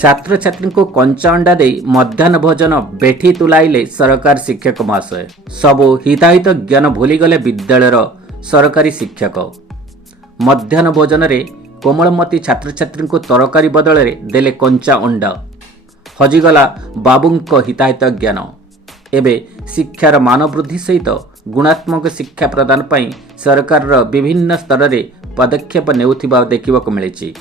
छात्र छात्री को कंचा अंडा दे मध्याह्न भोजन बेठी तुलाइले सरकार शिक्षक महाशय। सबु हिताहित ज्ञान भूलीगले विद्यालय सरकारी शिक्षक। मध्याह्न भोजन रे कोमलमती छात्र छात्री को तरकारी बदल रे देले कंचा अंडा। हजिगला बाबूंक हिताहित ज्ञान। एबे शिक्षार मान वृद्धि सहित गुणात्मक शिक्षा प्रदान पई सरकार विभिन्न स्तर रे पदक्षेप नेउथिबा देखिबाकु मिलिछि।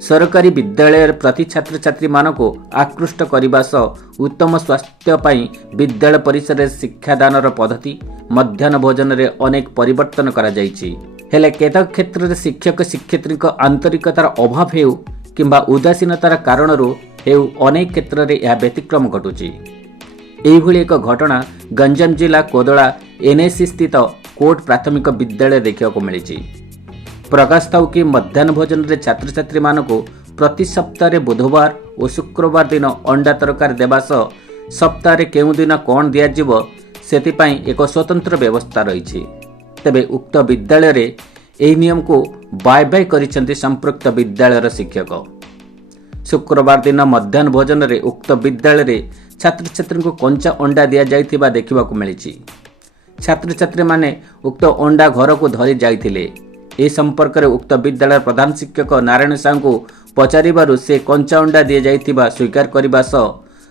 सरकारी विद्यालय प्रति छात्र छात्री मानक आकृष्ट करने सह उत्तम स्वास्थ्य पाई विद्यालय परिसर शिक्षादान पद्धति मध्याह्न भोजन रे अनेक परिवर्तन करा जायछि। हेले केतक क्षेत्र में शिक्षक शिक्षयित्री आंतरिकतार अभाव हेउ किंबा उदासीनतार कारण हेउ अनेक क्षेत्र में यह व्यतिक्रम घटुछि। एहिभଳି एक घटना गंजाम जिला कोदला एनएसी स्थित कोर्ट प्राथमिक विद्यालय देखा मिली। प्रकाश थाउ कि मध्याह्न भोजन रे छात्र छात्री मानक प्रति सप्ताह बुधवार और शुक्रवार दिन अंडा तरकारी देवा सह सप्ताह केउ दिन कौन दिज्व से एक स्वतंत्र व्यवस्था रही। तेबे उक्त विद्यालय रे एही नियम को बाय बाय करिसेंति संपृक्त विद्यालयर शिक्षक। शुक्रवार दिन मध्याह्न भोजन रे उक्त विद्यालय रे छात्र छात्री को कंचा अंडा दिया जाइथिबा देखिबाकु मिलिछि। छात्र छात्री माने उक्त अंडा घर को धरी जाइथिले। ए संपर्क में उक्त विद्यालय प्रधान शिक्षक नारायण साहू को पचारिबारु से कंचा अंडा दि जाइथिबा स्वीकार करने सह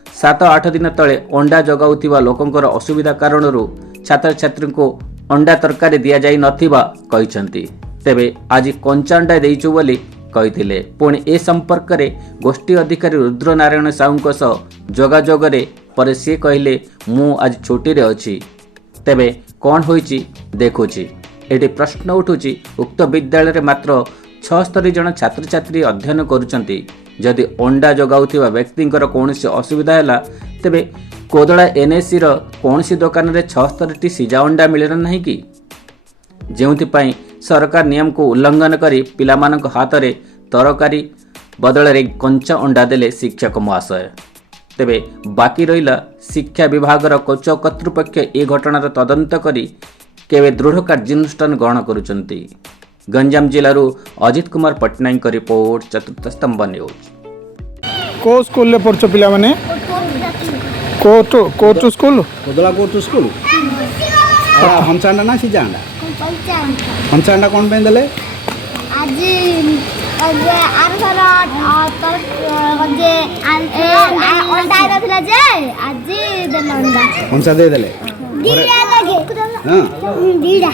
7-8 दिन तले अंडा जगाउथिबा लोकंकर असुविधा कारणरू छात्र छात्री को अंडा तरकारी दि जाई नथिबा कहिसंती। तेबे आज कंचा अंडा देइछु बोली कहिथिले। पुणी ए संपर्क में गोष्ठी अधिकारी रुद्र नारायण साहू सह जोगाजोग रे पर से कहले मु आज छुट्टी रे अछि। तेबे कौन होइछि देखुछि। एटी प्रश्न उठुछि उक्त विद्यालय रे मात्र 76 जन छात्र छात्री अध्ययन करुचंती। जदि अंडा जगाउथिबा व्यक्तिंकर कोनोसी असुविधा हैला तेबे कोदला एनएसी रो कोनोसी दुकान रे 76 सीजा अंडा मिले नहीं कि जेउथि पई सरकार नियम को उल्लंघन करी पिलामानक हाथ रे तरकारी बदल रे कंचा अंडा देले शिक्षक महाशय। तेबे बाकी रहिला शिक्षा विभाग रो कोच कर्तृपक्ष ए घटनार तदंत करी केवे दृढ़ कार्यानुष्ठान ग्रहण करुचंती। गंजाम जिलारू अजित कुमार पटनायक रिपोर्ट चतुर्थ स्तंभ न्यूज। को स्कूल ले पढ़छ पिला माने कोट स्कूल कोदला कोट स्कूल हमचांडा ना सिजांडा हमचांडा कोन पे देले आज आर सरा जे अंडा आइला जे आज देले अंडा हमसा दे देले दीडा लगे हां दीडा